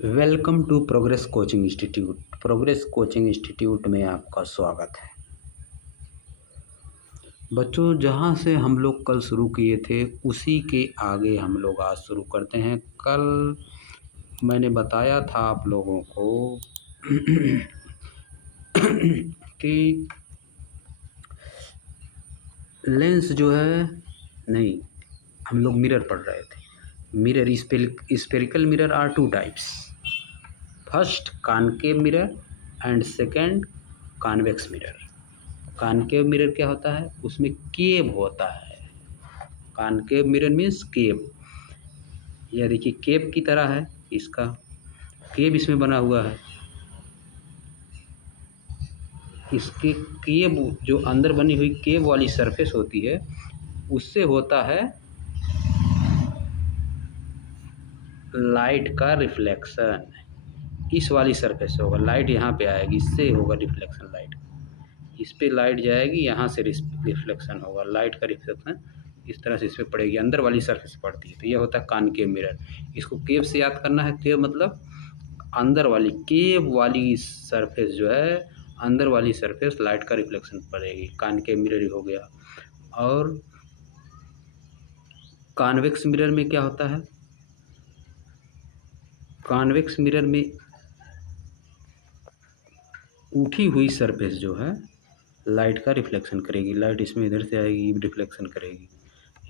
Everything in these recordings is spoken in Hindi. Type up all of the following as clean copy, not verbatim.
Welcome to Progress Coaching Institute. Progress Coaching Institute में आपका स्वागत है। बच्चों, जहाँ से हम लोग कल शुरू किए थे उसी के आगे हम लोग आज शुरू करते हैं। कल मैंने बताया था आप लोगों को कि लेंस जो है, नहीं, हम लोग मिरर पढ़ रहे थे। Mirror, spherical mirror are two types. First concave mirror and second convex mirror. Concave mirror क्या होता है? उसमें केव होता है। Concave mirror means cave. यह देखिए केव की तरह है, इसका केव इसमें बना हुआ है। इसके केव जो अंदर बनी हुई केव वाली सरफेस होती है उससे होता है लाइट का रिफ्लेक्शन। इस वाली सरफेस से होगा, लाइट यहाँ पे आएगी, इससे होगा रिफ्लेक्शन लाइट। इस पे लाइट जाएगी, यहाँ से रिफ्लेक्शन होगा, लाइट का रिफ्लेक्शन इस तरह से इस पर पड़ेगी, अंदर वाली सरफेस पड़ती है। तो यह होता है कॉनकेव मिरर। इसको केव से याद करना है। केव मतलब अंदर वाली, केव वाली सरफेस जो है, अंदर वाली सरफेस लाइट का रिफ्लेक्शन पड़ेगी, कॉनकेव मिरर ही हो गया। और कॉन्वेक्स मिरर में क्या होता है? कॉन्वेक्स मिरर में उठी हुई सरफेस जो है लाइट का रिफ्लेक्शन करेगी, लाइट इसमें इधर से आएगी, रिफ्लेक्शन करेगी।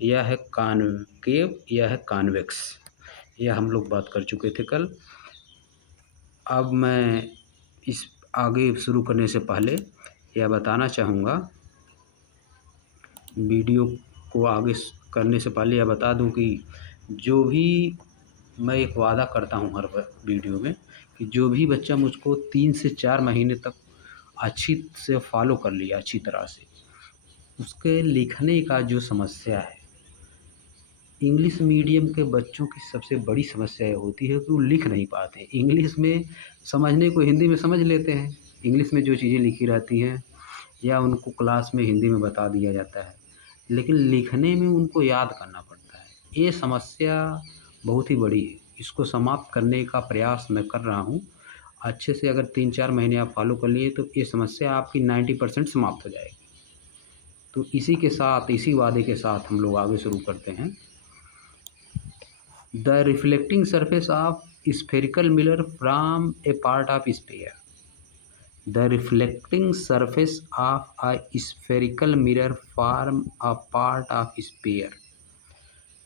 यह है कॉनकेव, यह है कॉन्वेक्स। यह हम लोग बात कर चुके थे कल। अब मैं इस आगे शुरू करने से पहले यह बताना चाहूँगा, वीडियो को आगे करने से पहले यह बता दूं कि जो भी मैं एक वादा करता हूं हर वीडियो में, कि जो भी बच्चा मुझको 3 से 4 महीने तक अच्छी से फॉलो कर लिया अच्छी तरह से, उसके लिखने का जो समस्या है, इंग्लिश मीडियम के बच्चों की सबसे बड़ी समस्या ये होती है कि वो लिख नहीं पाते। इंग्लिश में समझने को हिंदी में समझ लेते हैं, इंग्लिश में जो चीज़ें लिखी रहती हैं या उनको क्लास में हिंदी में बता दिया जाता है, लेकिन लिखने में उनको याद करना पड़ता है। ये समस्या बहुत ही बड़ी है। इसको समाप्त करने का प्रयास मैं कर रहा हूँ। अच्छे से अगर 3-4 महीने आप फॉलो कर लिए तो ये समस्या आपकी 90% समाप्त हो जाएगी। तो इसी के साथ, इसी वादे के साथ हम लोग आगे शुरू करते हैं। The reflecting surface of spherical mirror from A part of sphere. The reflecting surface of a spherical mirror form a part of sphere।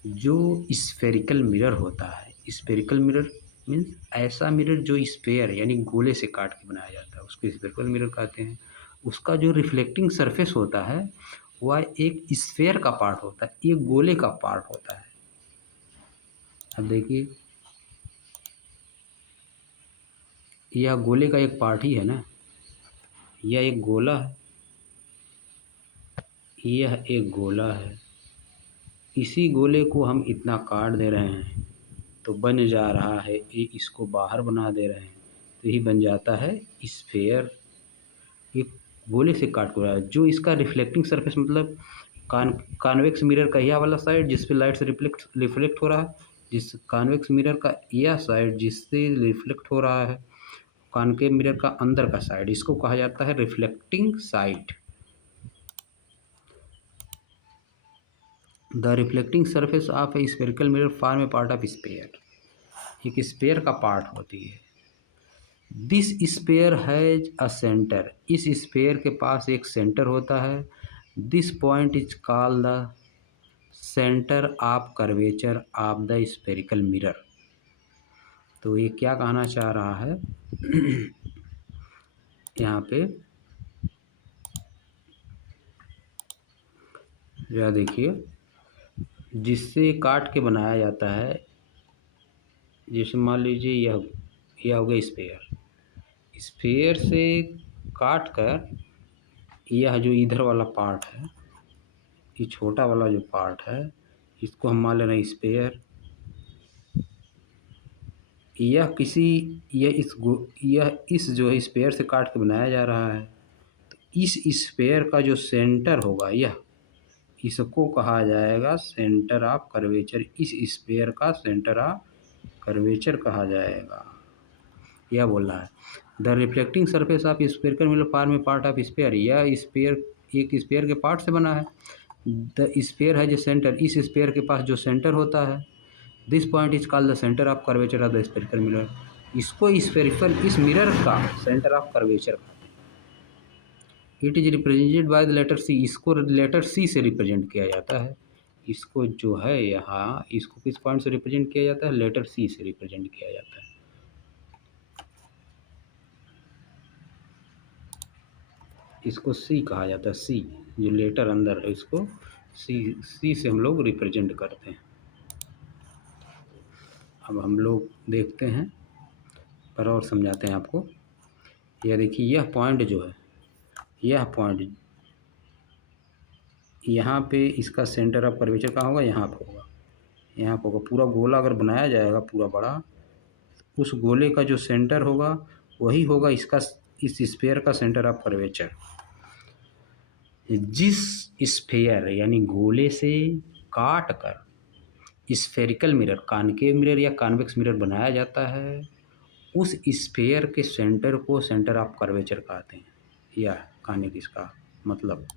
जो स्फेरिकल मिरर होता है, स्फेरिकल मिरर मीन्स ऐसा मिरर जो स्फेयर यानी गोले से काट के बनाया जाता है, उसको स्फेरिकल मिरर कहते हैं। उसका जो रिफ्लेक्टिंग सरफेस होता है वह एक स्फेयर का पार्ट होता है, एक गोले का पार्ट होता है। अब देखिए, यह गोले का एक पार्ट ही है ना, यह एक गोला है, यह एक गोला है। इसी गोले को हम इतना काट दे रहे हैं तो बन जा रहा है, ये इसको बाहर बना दे रहे हैं तो यही बन जाता है स्फेयर। ये गोले से काट को रहा है। जो इसका रिफ्लेक्टिंग सरफेस मतलब कॉन्वेक्स मिरर का यह वाला साइड जिस पे लाइट से रिफ्लेक्ट हो रहा है, जिस कॉन्वेक्स मिरर का यह साइड जिससे रिफ्लेक्ट हो रहा है, कॉनकेव मिरर का अंदर का साइड, इसको कहा जाता है reflecting side. The reflecting surface of a spherical mirror form A part of sphere. एक स्फेयर का पार्ट होती है। This sphere has a centre. इस स्फेयर के पास एक सेंटर होता है। This point is called the centre of curvature of the spherical mirror. तो ये क्या कहना चाह रहा है यहाँ पे या देखिए, जिससे काट के बनाया जाता है, जैसे मान लीजिए यह हो गया स्फेयर, स्फेयर से काट कर यह जो इधर वाला पार्ट है, ये छोटा वाला जो पार्ट है, इसको हम मान ले रहे हैं स्फेयर। यह इस जो है स्फेयर से काट के बनाया जा रहा है। तो इस स्फेयर का जो सेंटर होगा, यह इसको कहा जाएगा सेंटर ऑफ कर्वेचर। इस स्फेयर का सेंटर ऑफ कर्वेचर कहा जाएगा। यह बोल रहा है the reflecting surface of spherical mirror form A part of sphere. यह स्फीयर एक स्फीयर के पार्ट से बना है। द स्फीयर है जो सेंटर, इस स्फीयर के पास जो सेंटर होता है, this point is called the centre of curvature of the spherical mirror. इसको स्फेरिकल, इस मिरर का centre of curvature. It is represented by the letter C. इसको लेटर सी से रिप्रेजेंट किया जाता है। इसको जो है यहाँ, इसको किस पॉइंट से रिप्रेजेंट किया जाता है? लेटर सी से रिप्रेजेंट किया जाता है। इसको सी कहा जाता है। सी जो लेटर अंदर है, इसको सी से हम लोग रिप्रेजेंट करते हैं। अब हम लोग देखते हैं पर और समझाते हैं आपको। यह देखिए, यह पॉइंट जो है, यह पॉइंट यहाँ पे इसका सेंटर ऑफ कर्वेचर कहाँ होगा? यहाँ पर होगा, यहाँ पर होगा। पूरा गोला अगर बनाया जाएगा पूरा बड़ा, उस गोले का जो सेंटर होगा वही होगा इसका, इस स्फीयर का सेंटर ऑफ कर्वेचर। जिस स्फीयर यानी गोले से काट कर स्फेरिकल मिरर, कॉनकेव मिरर या कॉन्वेक्स मिरर बनाया जाता है, उस स्फीयर के सेंटर को सेंटर ऑफ कर्वेचर कहते हैं। यह कहने की इसका मतलब।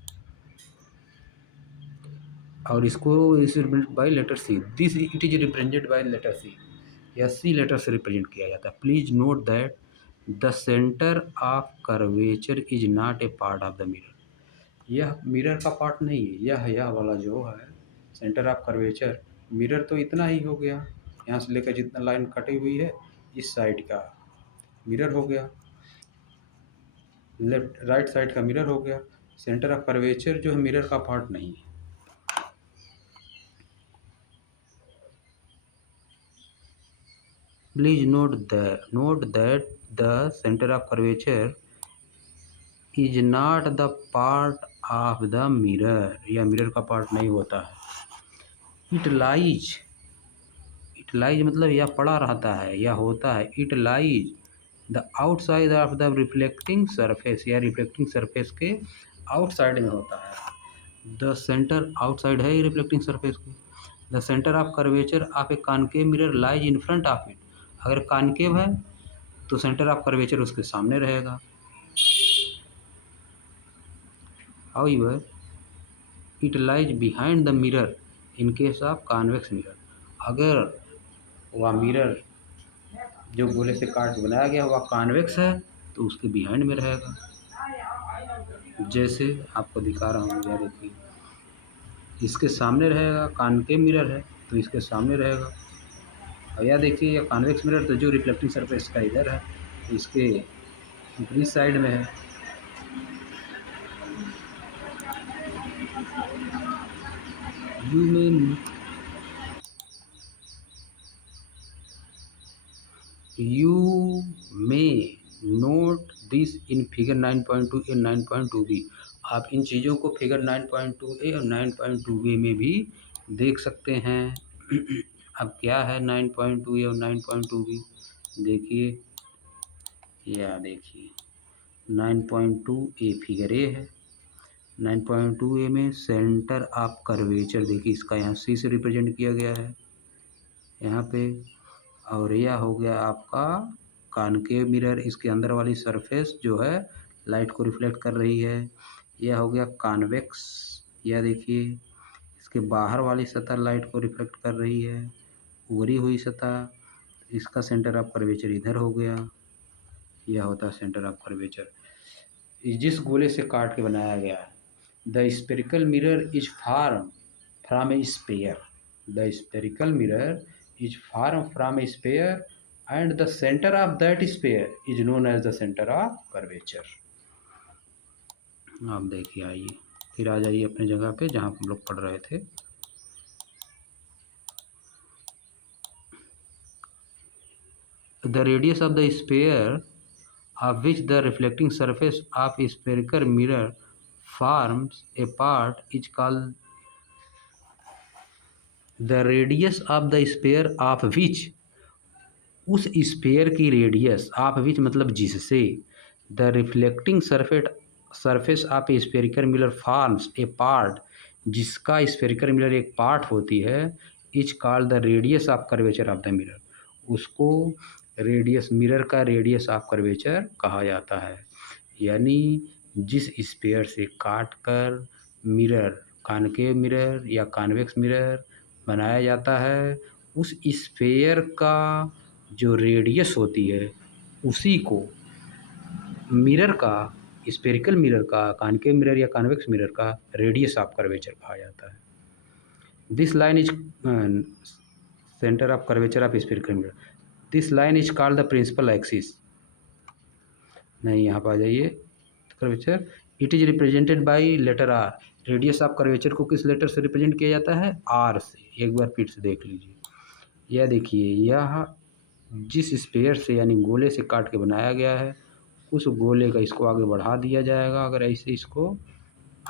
और इसको इस by letter C, this it is represented by letter C, या सी लेटर से रिप्रेजेंट किया जाता है। Please note that the centre of curvature is not a part of the mirror. यह मिरर का पार्ट नहीं है। यह वाला जो है सेंटर ऑफ कर्वेचर, मिरर तो इतना ही हो गया, यहाँ से लेकर जितना लाइन कटी हुई है इस साइड का मिरर हो गया, लेफ्ट राइट साइड का मिरर हो गया। सेंटर ऑफ कर्वेचर जो है मिरर का पार्ट नहीं है। Please note that the centre of curvature is not the part of the mirror. यह मिरर का पार्ट नहीं होता है। इट लाइज मतलब यह पड़ा रहता है, यह होता है। It lies the outside of the reflecting surface, या रिफ्लेक्टिंग सरफेस के आउटसाइड में होता है। द सेंटर आउटसाइड है रिफ्लेक्टिंग सरफेस के। The centre of curvature of A concave mirror lies in front of it. अगर कॉनकेव है तो सेंटर ऑफ कर्वेचर उसके सामने रहेगा। However it lies behind the mirror in case of convex mirror. अगर वह मिरर जो गोले से काट के बनाया गया वह कॉन्वेक्स है तो उसके बिहाइंड में रहेगा। जैसे आपको दिखा रहा हूँ, यह देखिए, इसके सामने रहेगा। कॉनकेव मिरर है तो इसके सामने रहेगा। और यह देखिए, यह कॉन्वेक्स मिरर तो जो रिफ्लेक्टिंग सरफेस का इधर है तो इसके ऊपरी साइड में है। You may note this in figure 9.2 A 9.2b। आप इन चीज़ों को फिगर 9.2a और 9.2b में भी देख सकते हैं। अब क्या है 9.2a और 9.2b? देखिए, या देखिए 9.2a फिगर ए है। 9.2a में सेंटर ऑफ कर्वेचर, देखिए इसका यहाँ सी से रिप्रेजेंट किया गया है यहाँ पे। और यह हो गया आपका कॉनकेव मिरर, इसके अंदर वाली सरफेस जो है लाइट को रिफ्लेक्ट कर रही है। यह हो गया कॉन्वेक्स, यह देखिए इसके बाहर वाली सतह लाइट को रिफ्लेक्ट कर रही है, उभरी हुई सतह। इसका सेंटर ऑफ कर्वेचर इधर हो गया। यह होता है सेंटर ऑफ कर्वेचर जिस गोले से काट के बनाया गया है। The spherical mirror is form from A sphere. The spherical mirror is formed from a sphere and the center of that sphere is known as the center of curvature। आप देखिए, आइए फिर आ जाइए अपने जगह पे जहाँ हम लोग पढ़ रहे थे। The radius of the sphere of which the reflecting surface of a spherical mirror forms a part is called the radius of the sphere of which, उस स्फीयर की रेडियस, ऑफ विच मतलब जिससे, the reflecting surface of a spherical mirror forms a part, जिसका स्फेरिकल मिरर एक पार्ट होती है, is called the radius of curvature of the mirror. उसको रेडियस, मिरर का रेडियस ऑफ कर्वेचर कहा जाता है। यानी जिस स्फीयर से काट कर मिरर, कॉनकेव मिरर या कॉन्वेक्स मिरर बनाया जाता है, उस स्फीयर का जो रेडियस होती है उसी को मिरर का, स्फेरिकल मिरर का, कॉनकेव मिरर या कॉन्वेक्स मिरर का रेडियस ऑफ कर्वेचर कहा जाता है। This line is centre of curvature of spherical mirror. This line is called the principal axis. नहीं, यहाँ पर आ जाइए, curvature it is represented by letter R. Radius of curvature को किस लेटर से रिप्रेजेंट किया जाता है? आर से। एक बार फिर से देख लीजिए, यह देखिए, यह जिस स्फीयर से यानी गोले से काट के बनाया गया है, उस गोले का इसको आगे बढ़ा दिया जाएगा। अगर ऐसे इसको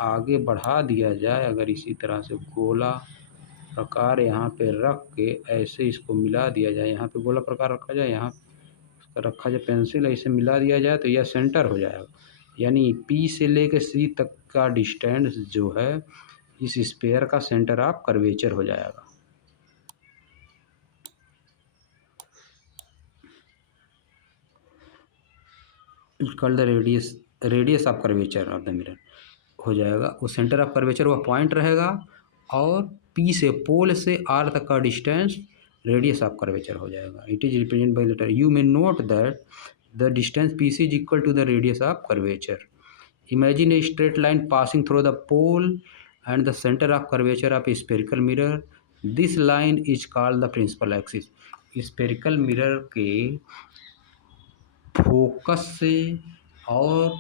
आगे बढ़ा दिया जाए, अगर इसी तरह से गोला प्रकार यहाँ पे रख के ऐसे इसको मिला दिया जाए, यहाँ पे गोला प्रकार रखा जाए, यहाँ रखा जाए पेंसिल, ऐसे मिला दिया जाए तो यह सेंटर हो जाएगा। यानी पी से लेकर सी तक का डिस्टेंस जो है इस स्फीयर का सेंटर ऑफ कर्वेचर हो जाएगा। Called the radius of curvature of the mirror हो जाएगा। वो सेंटर ऑफ कर्वेचर वह पॉइंट रहेगा और पी से, पोल से आर तक का डिस्टेंस रेडियस ऑफ कर्वेचर हो जाएगा। It is represent by letter U. May note that the distance P C is equal to the radius of curvature. Imagine a straight line passing through the pole and the centre of curvature of a spherical mirror. This line is called the principal axis. Spherical mirror के फोकस से और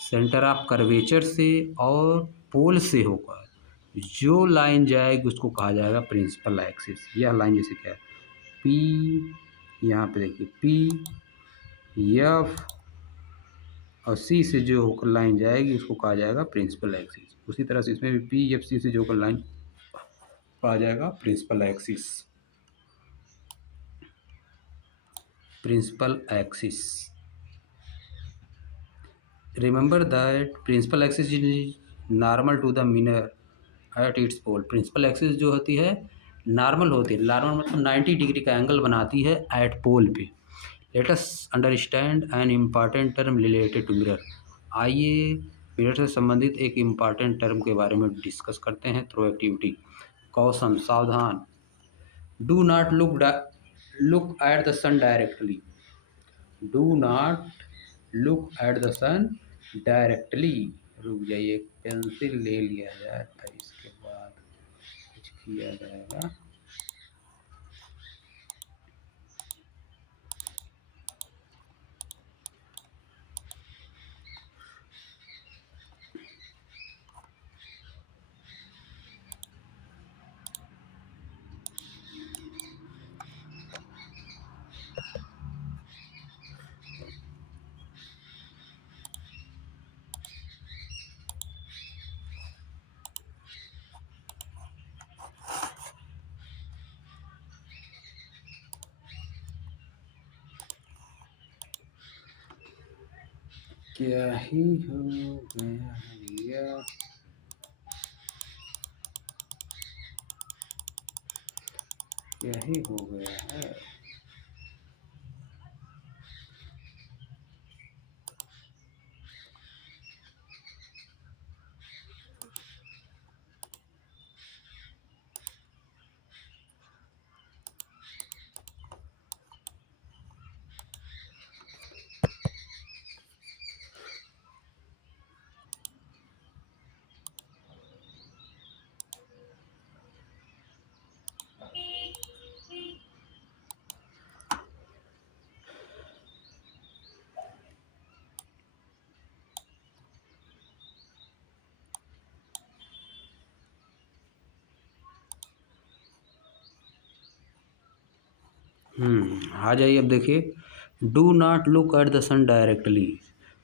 सेंटर ऑफ कर्वेचर से और पोल से होकर जो लाइन जाएगी उसको कहा जाएगा प्रिंसिपल एक्सिस। यह लाइन जैसे क्या है, पी, यहाँ पे देखिए पी, एफ और सी से जो होकर लाइन जाएगी उसको कहा जाएगा प्रिंसिपल एक्सिस। उसी तरह से इसमें भी पी, एफ, सी से जो होकर लाइन कहा जाएगा principal axis. Principal axis, remember that principal axis is normal to the mirror at its pole. Principal axis जो होती है नॉर्मल होती है, नॉर्मल मतलब 90 डिग्री का एंगल बनाती है एट पोल पे। Let us understand an important term related to mirror. आइए मिरर से संबंधित एक इम्पॉर्टेंट टर्म के बारे में डिस्कस करते हैं थ्रू एक्टिविटी। कॉशन, सावधान। Do not look at the sun directly. Do not look at the sun directly. रुक जाइए, पेंसिल ले लिया जाए, फिर इसके बाद कुछ किया जाएगा। क्या ही हो गया है भैया, क्या ही हो गया है। आ जाइए अब देखिए। Do not look at the sun directly.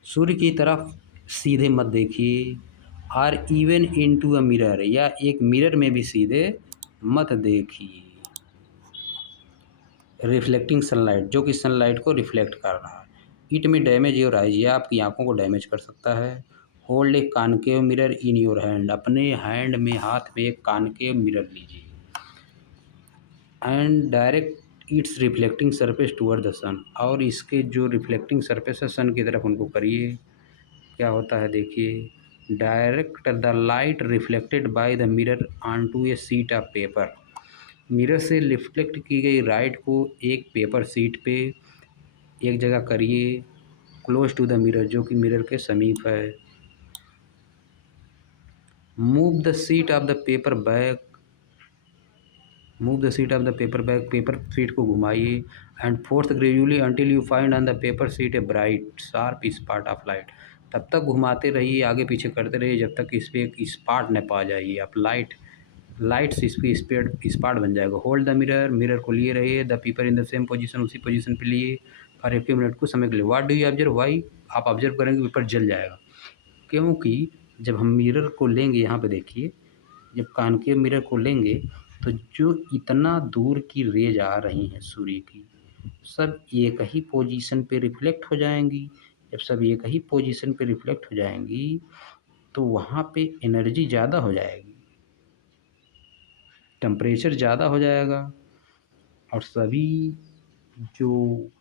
सूर्य की तरफ सीधे मत देखिए। Or even into a mirror, या एक मिरर में भी सीधे मत देखिए। रिफ्लेक्टिंग सनलाइट, जो कि सनलाइट को रिफ्लेक्ट कर रहा है। इट में डैमेज योर आइज, यह आपकी आंखों को डैमेज कर सकता है। Hold a concave mirror in your hand, अपने हैंड में, हाथ में एक कॉनकेव मिरर लीजिए। And direct its reflecting surface toward the sun, और इसके जो रिफ्लेक्टिंग सरफेस है सन की तरफ उनको करिए। क्या होता है देखिए, direct the light reflected by the mirror on to a sheet of paper. Mirror से रिफ्लेक्ट की गई लाइट को एक पेपर शीट पे एक जगह करिए, क्लोज टू द मिरर, जो कि मिरर के समीप है। Move the sheet of the paper back, move the sheet of the paper back, paper sheet को घुमाइए। And forth gradually until you find on the paper sheet a bright sharp spot of light. तब तक घुमाते रहिए, आगे पीछे करते रहिए जब तक इस पर एक स्पॉट न पा जाइए आप। लाइट से इस पर स्पॉट बन जाएगा। होल्ड द मिरर, मिरर को लिए रहिए। The paper in the same position, उसी पोजीशन पे लिए फॉर ए फ्यू मिनट, कुछ समय के लिए। What do you observe, why, आप ऑब्जर्व करेंगे पेपर जल जाएगा। क्योंकि जब हम मिरर को लेंगे, यहाँ पे देखिए, जब कॉन्केव मिरर को लेंगे तो जो इतना दूर की रेज आ रही हैं सूर्य की, सब एक ही पोजीशन पे रिफ्लेक्ट हो जाएंगी। जब सब एक ही पोजीशन पे रिफ्लेक्ट हो जाएंगी तो वहाँ पे एनर्जी ज़्यादा हो जाएगी, टेम्परेचर ज़्यादा हो जाएगा, और सभी जो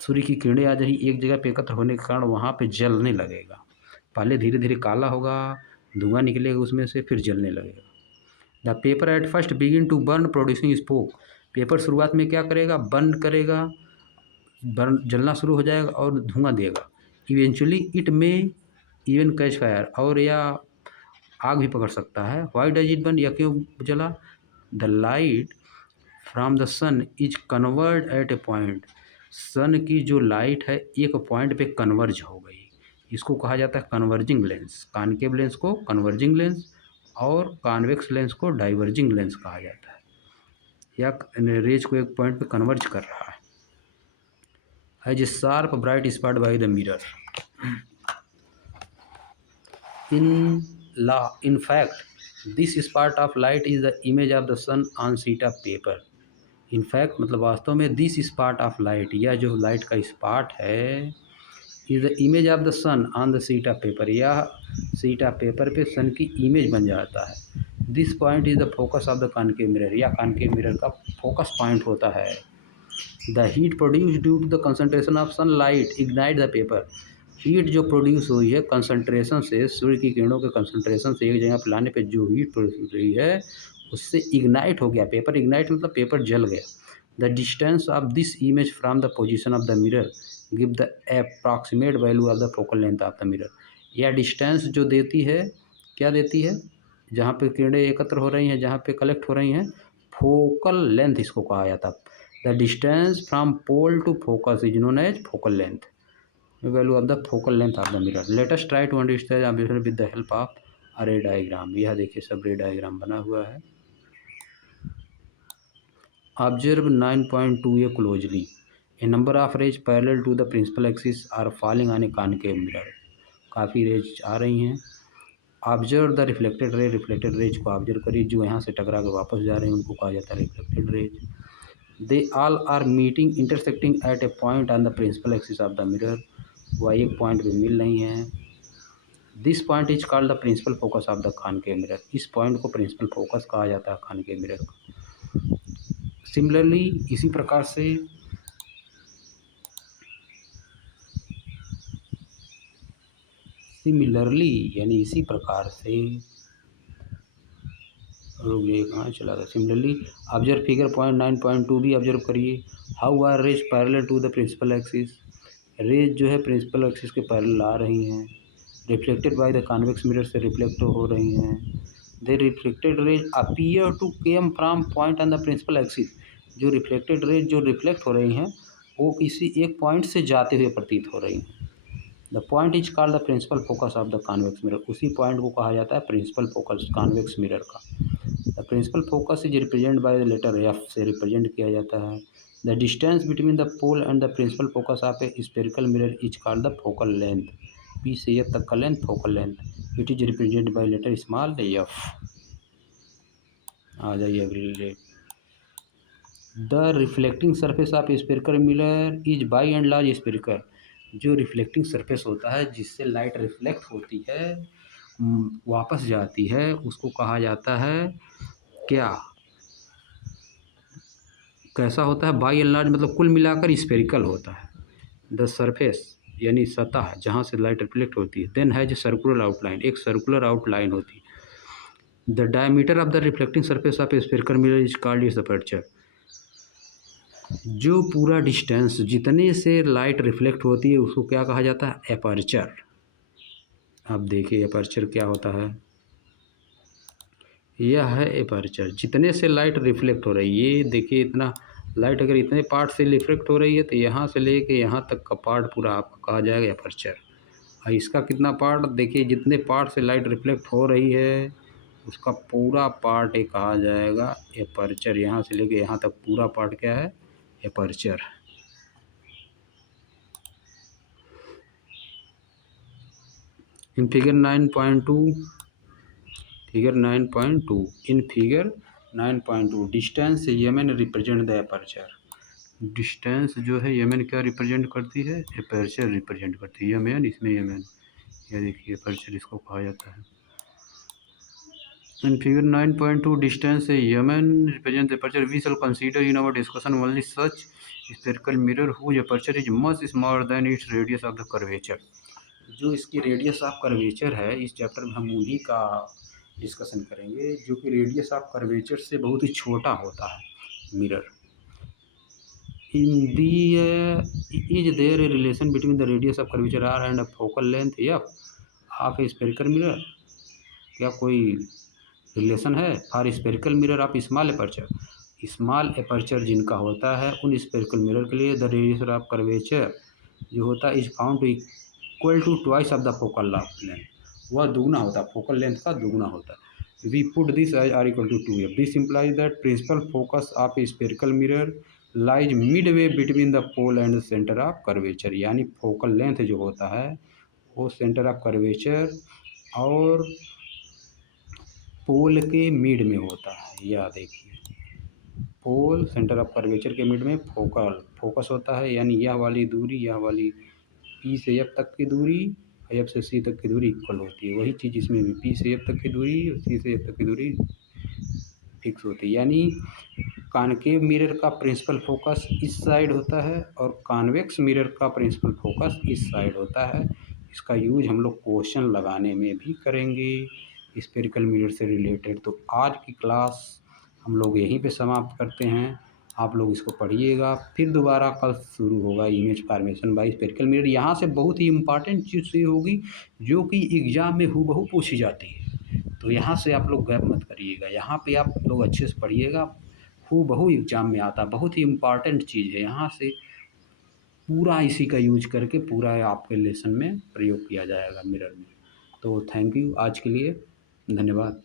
सूर्य की किरणें आ जाएगी एक जगह पे एकत्र होने के कारण वहाँ पे जलने लगेगा। पहले धीरे धीरे काला होगा, धुआं निकलेगा उसमें से, फिर जलने लगेगा। The paper at first begin to burn producing smoke. Paper शुरुआत में क्या करेगा, बर्न करेगा, बर्न जलना शुरू हो जाएगा और धुआं देगा। इवेंचुअली इट में इवन कैच फायर, और या आग भी पकड़ सकता है। वाई डज इट बर्न, या क्यों जला। The light from the sun is convert at a point. Sun की जो लाइट है एक पॉइंट पे कन्वर्ज हो गई, इसको कहा जाता है कन्वर्जिंग लेंस। कॉनकेव लेंस को कन्वर्जिंग लेंस और कॉन्वेक्स लेंस को डाइवर्जिंग लेंस कहा जाता है, या रेज को एक पॉइंट पे कन्वर्ज कर रहा है। As a sharp bright spot by the mirror. in fact this spot of light is the image of the sun on sheet of paper। In fact मतलब वास्तव में दिस स्पॉट ऑफ लाइट, यह जो लाइट का स्पॉट है, is the image of the sun on the sheet of paper, यह शीट ऑफ पेपर पे सन की इमेज बन जाता है। This point is the focus of the concave mirror, या कॉनकेव मिरर का फोकस पॉइंट होता है। The heat produce due to the concentration of sun light ignite the paper. Heat जो प्रोड्यूस हुई है कंसनट्रेशन से, सूर्य की किरणों के कंसनट्रेशन से एक जगह पर लाने पे जो हीट प्रोड्यूस हुई है उससे इग्नाइट हो गया पेपर। इग्नाइट मतलब पेपर जल गया। The distance of this image from the position of the mirror give the approximate value of the focal length of the mirror. यह डिस्टेंस जो देती है, क्या देती है, जहाँ पे किरणें एकत्र हो रही हैं, जहाँ पे कलेक्ट हो रही हैं, फोकल लेंथ इसको कहा जाता है। The distance from pole to focus is known as focal length, value of the focal length of the mirror. Let us try to understand observation with the help of a ray diagram. यह देखिए सब रे डायग्राम बना हुआ है। Observe 9.2a closely. A number of rays parallel to the principal axis are falling on a concave mirror. काफ़ी रेज आ रही हैं। Observe the reflected ray, reflected rays को ऑब्जर्व करिए, जो यहाँ से टकरा के वापस जा रहे हैं उनको कहा जाता है reflected rays. They all are meeting intersecting at a point on the principal axis of the mirror. वह एक पॉइंट पे मिल रही हैं। This point is called the principal focus of the concave mirror. इस पॉइंट को प्रिंसिपल फोकस कहा जाता है कॉनकेव मिरर का। सिमिलरली इसी प्रकार से यानी इसी प्रकार से कहाँ चला था। सिमिलरली ऑब्जर्व फिगर पॉइंट 9.2 भी ऑब्जर्व करिए। How are rays parallel to the principal axis. Rays जो है प्रिंसिपल एक्सिस के पैरेलल आ रही हैं। Reflected by the convex mirror से रिफ्लेक्ट हो रही हैं। They reflected rays appear to came from point on the principal axis. जो रिफ्लेक्टेड रेज जो रिफ्लेक्ट हो रही हैं वो किसी एक पॉइंट से जाते हुए प्रतीत हो रही हैं। The point is called the principal focus of the convex mirror. उसी पॉइंट को कहा जाता है प्रिंसिपल फोकस कॉन्वेक्स मिरर का। The principal focus is represent by the letter F से रिप्रेजेंट किया जाता है। The distance between the pole and the principal focus of a spherical mirror is called the focal length. P से एफ तक का length focal length. It is represent by letter small F. आ जाइए अगले। The reflecting surface of spherical mirror is by and large spherical. जो रिफ्लेक्टिंग सरफेस होता है जिससे लाइट रिफ्लेक्ट होती है वापस जाती है, उसको कहा जाता है क्या, कैसा होता है, बाई एंड लार्ज मतलब कुल मिलाकर स्फेरिकल होता है। द सरफेस यानी सतह जहाँ से लाइट रिफ्लेक्ट होती है, then has a circular outline, एक सर्कुलर आउटलाइन होती है। The diameter of the reflecting surface of a spherical mirror is called is aperture. जो पूरा डिस्टेंस जितने से लाइट रिफ्लेक्ट होती है उसको क्या कहा जाता है, अपर्चर। अब देखिए अपर्चर क्या होता है, यह है अपर्चर। जितने से लाइट रिफ्लेक्ट हो रही है, ये देखिए इतना लाइट अगर इतने पार्ट से रिफ्लेक्ट हो रही है तो यहाँ से लेके यहाँ तक का पार्ट पूरा आपका कहा जाएगा अपर्चर। और इसका कितना पार्ट देखिए, जितने पार्ट से लाइट रिफ्लेक्ट हो रही है उसका पूरा पार्ट एक कहा जाएगा अपर्चर। यहाँ से लेके यहाँ तक पूरा पार्ट क्या है, aperture. In figure 9.2 figure 9.2 in figure 9.2 distance M N represent the aperture. Distance जो है यमन क्या रिप्रेजेंट करती है, अपर्चर रिप्रेजेंट करती है। यमन इसमें यमन, यह देखिए अपर्चर इसको कहा जाता है। In figure 9.2 distance M N represent the aperture, we shall consider in our discussion only such spherical mirror whose aperture is much smaller than its radius of the curvature. जो इसकी रेडियस ऑफ कर्वेचर है, इस चैप्टर में हम उन्हीं का डिस्कशन करेंगे जो कि रेडियस ऑफ कर्वेचर से बहुत ही छोटा होता है mirror. In the is there a relation between the radius of curvature R and focal length F of a spherical mirror. क्या कोई रिलेशन है for spherical mirror of small aperture. Small aperture जिनका होता है उन स्फेरिकल मिरर के लिए द रेडियस ऑफ कर्वेचर जो होता है is found to equal to twice of the focal length, वह दुगना होता है, फोकल लेंथ का दुगना होता है। We put this as R equal to 2f, this implies that principal focus of a spherical mirror lies midway between the pole and centre of curvature. यानी फोकल लेंथ जो होता है वो सेंटर ऑफ कर्वेचर और पोल के मिड में होता है। यह देखिए पोल सेंटर ऑफ कर्वेचर के मिड में फोकस होता है, यानी यह वाली दूरी, यह वाली पी से एफ तक की दूरी, एफ से सी तक की दूरी इक्वल होती है। वही चीज़ इसमें भी पी से एफ तक की दूरी, सी से एफ तक की दूरी फिक्स होती है। यानी कॉनकेव मिरर का प्रिंसिपल फोकस इस साइड होता है और कॉन्वेक्स मिरर का प्रिंसिपल फोकस इस साइड होता है। इसका यूज हम लोग क्वेश्चन लगाने में भी करेंगे स्फेरिकल मिरर से रिलेटेड। तो आज की क्लास हम लोग यहीं पे समाप्त करते हैं। आप लोग इसको पढ़िएगा, फिर दोबारा कल शुरू होगा image formation by spherical mirror. यहाँ से बहुत ही इम्पॉर्टेंट चीज़ ये होगी जो कि एग्ज़ाम में हूबहू पूछी जाती है, तो यहाँ से आप लोग गैप मत करिएगा, यहाँ पे आप लोग अच्छे से पढ़िएगा, हूबहू एग्ज़ाम में आता, बहुत ही इम्पॉर्टेंट चीज़ है। यहाँ से पूरा इसी का यूज करके पूरा आपके लेसन में प्रयोग किया जाएगा मिरर में। तो थैंक यू आज के लिए, धन्यवाद।